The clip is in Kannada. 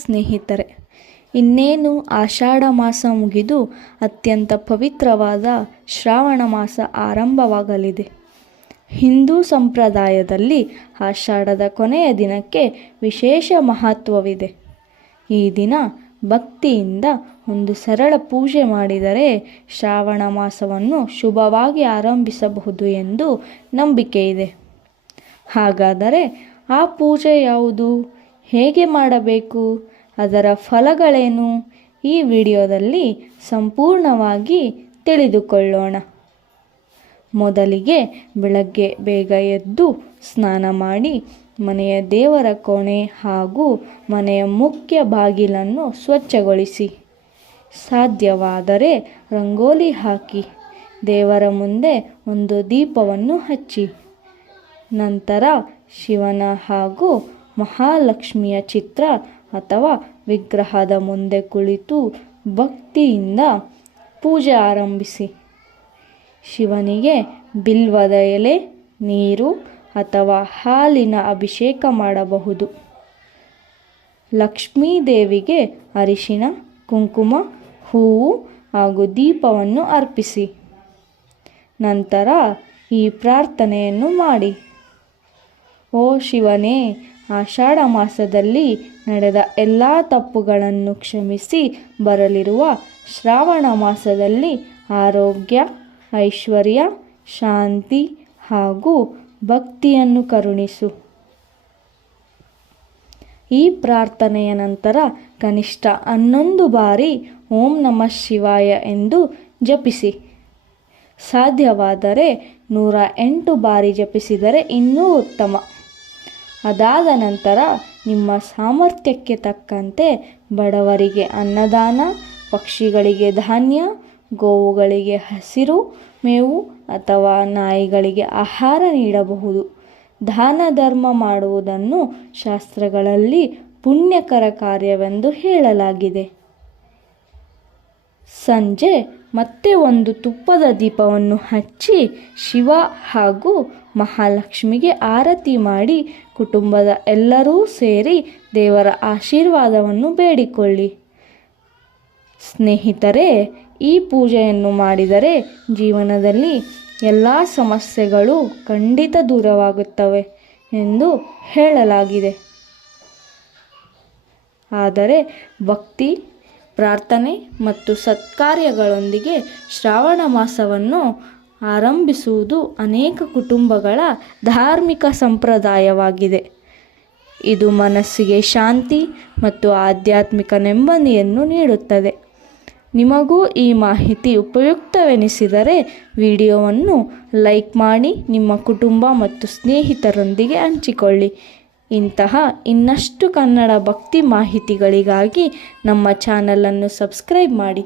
ಸ್ನೇಹಿತರೆ, ಇನ್ನೇನು ಆಷಾಢ ಮಾಸ ಮುಗಿದು ಅತ್ಯಂತ ಪವಿತ್ರವಾದ ಶ್ರಾವಣ ಮಾಸ ಆರಂಭವಾಗಲಿದೆ. ಹಿಂದೂ ಸಂಪ್ರದಾಯದಲ್ಲಿ ಆಷಾಢದ ಕೊನೆಯ ದಿನಕ್ಕೆ ವಿಶೇಷ ಮಹತ್ವವಿದೆ. ಈ ದಿನ ಭಕ್ತಿಯಿಂದ ಒಂದು ಸರಳ ಪೂಜೆ ಮಾಡಿದರೆ ಶ್ರಾವಣ ಮಾಸವನ್ನು ಶುಭವಾಗಿ ಆರಂಭಿಸಬಹುದು ಎಂದು ನಂಬಿಕೆ ಇದೆ. ಹಾಗಾದರೆ ಆ ಪೂಜೆ ಯಾವುದು, ಹೇಗೆ ಮಾಡಬೇಕು, ಅದರ ಫಲಗಳೇನು, ಈ ವಿಡಿಯೋದಲ್ಲಿ ಸಂಪೂರ್ಣವಾಗಿ ತಿಳಿದುಕೊಳ್ಳೋಣ. ಮೊದಲಿಗೆ ಬೆಳಗ್ಗೆ ಬೇಗ ಎದ್ದು ಸ್ನಾನ ಮಾಡಿ ಮನೆಯ ದೇವರ ಕೋಣೆ ಹಾಗೂ ಮನೆಯ ಮುಖ್ಯ ಬಾಗಿಲನ್ನು ಸ್ವಚ್ಛಗೊಳಿಸಿ, ಸಾಧ್ಯವಾದರೆ ರಂಗೋಲಿ ಹಾಕಿ ದೇವರ ಮುಂದೆ ಒಂದು ದೀಪವನ್ನು ಹಚ್ಚಿ, ನಂತರ ಶಿವನ ಹಾಗೂ ಮಹಾಲಕ್ಷ್ಮಿಯ ಚಿತ್ರ ಅಥವಾ ವಿಗ್ರಹದ ಮುಂದೆ ಕುಳಿತು ಭಕ್ತಿಯಿಂದ ಪೂಜೆ ಆರಂಭಿಸಿ. ಶಿವನಿಗೆ ಬಿಲ್ವದ ಎಲೆ, ನೀರು ಅಥವಾ ಹಾಲಿನ ಅಭಿಷೇಕ ಮಾಡಬಹುದು. ಲಕ್ಷ್ಮೀ ದೇವಿಗೆ ಅರಿಶಿಣ, ಕುಂಕುಮ, ಹೂವು ಹಾಗೂ ದೀಪವನ್ನು ಅರ್ಪಿಸಿ. ನಂತರ ಈ ಪ್ರಾರ್ಥನೆಯನ್ನು ಮಾಡಿ. ಓ ಶಿವನೇ, ಆಷಾಢ ಮಾಸದಲ್ಲಿ ನಡೆದ ಎಲ್ಲ ತಪ್ಪುಗಳನ್ನು ಕ್ಷಮಿಸಿ ಬರಲಿರುವ ಶ್ರಾವಣ ಮಾಸದಲ್ಲಿ ಆರೋಗ್ಯ, ಐಶ್ವರ್ಯ, ಶಾಂತಿ ಹಾಗೂ ಭಕ್ತಿಯನ್ನು ಕರುಣಿಸು. ಈ ಪ್ರಾರ್ಥನೆಯ ನಂತರ ಕನಿಷ್ಠ 11 ಬಾರಿ ಓಂ ನಮಃ ಶಿವಾಯ ಎಂದು ಜಪಿಸಿ. ಸಾಧ್ಯವಾದರೆ 108 ಬಾರಿ ಜಪಿಸಿದರೆ ಇನ್ನೂ ಉತ್ತಮ. ಅದಾದ ನಂತರ ನಿಮ್ಮ ಸಾಮರ್ಥ್ಯಕ್ಕೆ ತಕ್ಕಂತೆ ಬಡವರಿಗೆ ಅನ್ನದಾನ, ಪಕ್ಷಿಗಳಿಗೆ ಧಾನ್ಯ, ಗೋವುಗಳಿಗೆ ಹಸಿರು ಮೇವು ಅಥವಾ ನಾಯಿಗಳಿಗೆ ಆಹಾರ ನೀಡಬಹುದು. ದಾನ ಧರ್ಮ ಮಾಡುವುದನ್ನು ಶಾಸ್ತ್ರಗಳಲ್ಲಿ ಪುಣ್ಯಕರ ಕಾರ್ಯವೆಂದು ಹೇಳಲಾಗಿದೆ. ಸಂಜೆ ಮತ್ತೆ ಒಂದು ತುಪ್ಪದ ದೀಪವನ್ನು ಹಚ್ಚಿ ಶಿವ ಹಾಗೂ ಮಹಾಲಕ್ಷ್ಮಿಗೆ ಆರತಿ ಮಾಡಿ ಕುಟುಂಬದ ಎಲ್ಲರೂ ಸೇರಿ ದೇವರ ಆಶೀರ್ವಾದವನ್ನು ಬೇಡಿಕೊಳ್ಳಿ. ಸ್ನೇಹಿತರೆ, ಈ ಪೂಜೆಯನ್ನು ಮಾಡಿದರೆ ಜೀವನದಲ್ಲಿ ಎಲ್ಲ ಸಮಸ್ಯೆಗಳು ಖಂಡಿತ ದೂರವಾಗುತ್ತವೆ ಎಂದು ಹೇಳಲಾಗಿದೆ. ಆದರೆ ಭಕ್ತಿ, ಪ್ರಾರ್ಥನೆ ಮತ್ತು ಸತ್ಕಾರ್ಯಗಳೊಂದಿಗೆ ಶ್ರಾವಣ ಮಾಸವನ್ನು ಆರಂಭಿಸುವುದು ಅನೇಕ ಕುಟುಂಬಗಳ ಧಾರ್ಮಿಕ ಸಂಪ್ರದಾಯವಾಗಿದೆ. ಇದು ಮನಸ್ಸಿಗೆ ಶಾಂತಿ ಮತ್ತು ಆಧ್ಯಾತ್ಮಿಕ ನೆಮ್ಮದಿಯನ್ನು ನೀಡುತ್ತದೆ. ನಿಮಗೂ ಈ ಮಾಹಿತಿ ಉಪಯುಕ್ತವೆನಿಸಿದರೆ ವಿಡಿಯೋವನ್ನು ಲೈಕ್ ಮಾಡಿ ನಿಮ್ಮ ಕುಟುಂಬ ಮತ್ತು ಸ್ನೇಹಿತರೊಂದಿಗೆ ಹಂಚಿಕೊಳ್ಳಿ. ಇಂತಹ ಇನ್ನಷ್ಟು ಕನ್ನಡ ಭಕ್ತಿ ಮಾಹಿತಿಗಳಿಗಾಗಿ ನಮ್ಮ ಚಾನಲನ್ನು ಸಬ್ಸ್ಕ್ರೈಬ್ ಮಾಡಿ.